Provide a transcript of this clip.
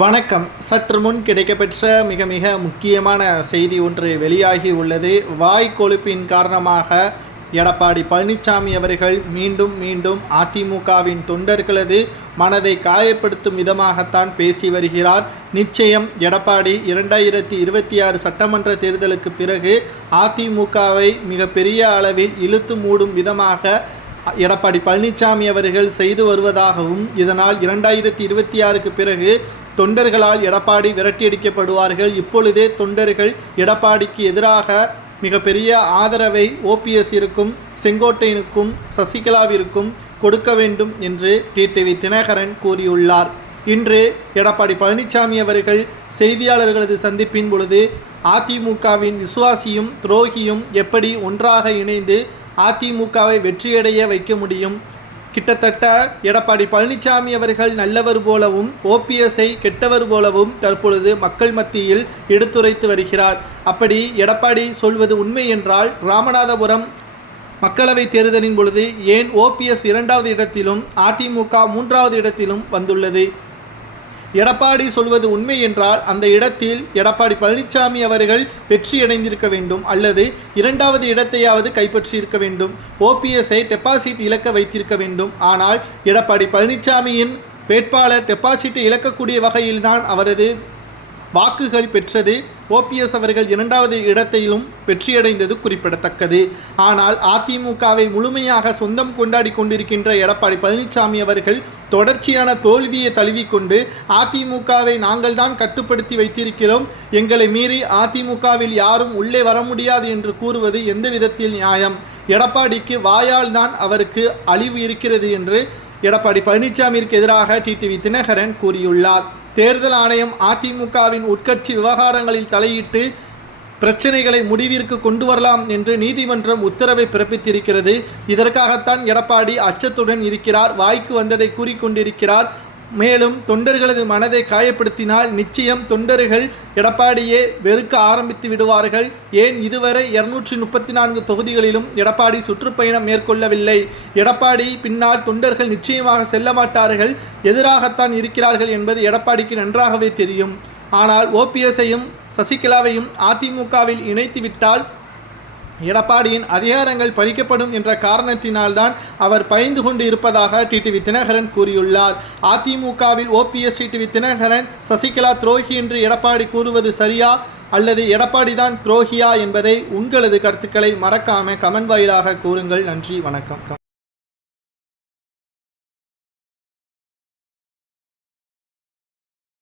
வணக்கம். சற்று முன் கிடைக்கப்பெற்ற மிக மிக முக்கியமான செய்தி ஒன்று வெளியாகி உள்ளது. வாய் கொழுப்பின் காரணமாக எடப்பாடி பழனிசாமி அவர்கள் மீண்டும் மீண்டும் அதிமுகவின் தொண்டர்களது மனதை காயப்படுத்தும் விதமாகத்தான் பேசி வருகிறார். நிச்சயம் எடப்பாடி இரண்டாயிரத்தி இருபத்தி ஆறு சட்டமன்ற தேர்தலுக்கு பிறகு அதிமுகவை மிகப்பெரிய அளவில் இழுத்து மூடும் விதமாக எடப்பாடி பழனிசாமி அவர்கள் செய்து வருவதாகவும் இதனால் இரண்டாயிரத்தி இருபத்தி ஆறுக்கு பிறகு தொண்டர்களால் எடப்பாடி விரட்டியடிக்கப்படுவார்கள். இப்பொழுதே தொண்டர்கள் எடப்பாடிக்கு எதிராக மிகப்பெரிய ஆதரவை ஓபிஎஸ் இருக்கும் செங்கோட்டையனுக்கும் சசிகலாவிற்கும் கொடுக்க வேண்டும் என்று டிடிவி தினகரன் கூறியுள்ளார். இன்று எடப்பாடி பழனிசாமி அவர்கள் செய்தியாளர்களது சந்திப்பின் பொழுது அதிமுகவின் விசுவாசியும் துரோகியும் எப்படி ஒன்றாக இணைந்து அதிமுகவை வெற்றியடைய வைக்க முடியும்? கிட்டத்தட்ட எடப்பாடி பழனிசாமி அவர்கள் நல்லவர் போலவும் ஓபிஎஸ்ஐ கெட்டவர் போலவும் தற்பொழுது மக்கள் மத்தியில் எடுத்துரைத்து வருகிறார். அப்படி எடப்பாடி சொல்வது உண்மை என்றால் ராமநாதபுரம் மக்களவை தேர்தலின் பொழுது ஏன் ஓபிஎஸ் இரண்டாவது இடத்திலும் அதிமுக மூன்றாவது இடத்திலும் வந்துள்ளது? எடப்பாடி சொல்வது உண்மை என்றால் அந்த இடத்தில் எடப்பாடி பழனிசாமி அவர்கள் வெற்றியடைந்திருக்க வேண்டும் அல்லது இரண்டாவது இடத்தையாவது கைப்பற்றியிருக்க வேண்டும். ஓபிஎஸ்ஐ டெபாசிட் இழக்க வைத்திருக்க வேண்டும். ஆனால் எடப்பாடி பழனிசாமியின் வேட்பாளர் டெபாசிட்டை இழக்கக்கூடிய வகையில்தான் அவரது வாக்குகள் பெற்றது ஓபிஎஸ் அவர்கள் இரண்டாவது இடத்திலும் வெற்றியடைந்தது குறிப்பிடத்தக்கது. ஆனால் அதிமுகவை முழுமையாக சொந்தம் கொண்டாடி கொண்டிருக்கின்ற எடப்பாடி பழனிசாமி அவர்கள் தொடர்ச்சியான தோல்வியை தழுவிக்கொண்டு அதிமுகவை நாங்கள் தான் கட்டுப்படுத்தி வைத்திருக்கிறோம். எங்களை மீறி அதிமுகவில் யாரும் உள்ளே வர முடியாது என்று கூறுவது எந்த விதத்தில் நியாயம்? எடப்பாடிக்கு வாயால் தான் அவருக்கு அழிவு இருக்கிறது என்று எடப்பாடி பழனிசாமிற்கு எதிராக டிடிவி தினகரன் கூறியுள்ளார். தேர்தல் ஆணையம் அதிமுகவின் உட்கட்சி விவகாரங்களில் தலையிட்டு பிரச்சனைகளை முடிவிற்கு கொண்டு வரலாம் என்று நீதிமன்றம் உத்தரவை பிறப்பித்திருக்கிறது. இதற்காகத்தான் எடப்பாடி அச்சத்துடன் இருக்கிறார். வாய்க்கு வந்ததை கூறிக்கொண்டிருக்கிறார். மேலும் தொண்டர்களது மனதை காயப்படுத்தினால் நிச்சயம் தொண்டர்கள் எடப்பாடியே வெறுக்க ஆரம்பித்து விடுவார்கள். ஏன் இதுவரை இருநூற்றி முப்பத்தி நான்கு தொகுதிகளிலும் எடப்பாடி சுற்றுப்பயணம் மேற்கொள்ளவில்லை. எடப்பாடி பின்னால் தொண்டர்கள் நிச்சயமாக செல்ல மாட்டார்கள். எதிராகத்தான் இருக்கிறார்கள் என்பது எடப்பாடிக்கு நன்றாகவே தெரியும். ஆனால் ஓபிஎஸையும் சசிகலாவையும் அதிமுகவில் இணைத்துவிட்டால் எடப்பாடியின் அதிகாரங்கள் பறிக்கப்படும் என்ற காரணத்தினால்தான் அவர் பயந்து கொண்டு இருப்பதாக டிடிவி தினகரன் கூறியுள்ளார். அதிமுகவில் ஓபிஎஸ் டிடிவி தினகரன் சசிகலா துரோகி என்று எடப்பாடி கூறுவது சரியா? அல்லது எடப்பாடி தான் துரோகியா என்பதை உங்களது கருத்துக்களை மறக்காம கமெண்ட் வாயிலாக கூறுங்கள். நன்றி வணக்கம்.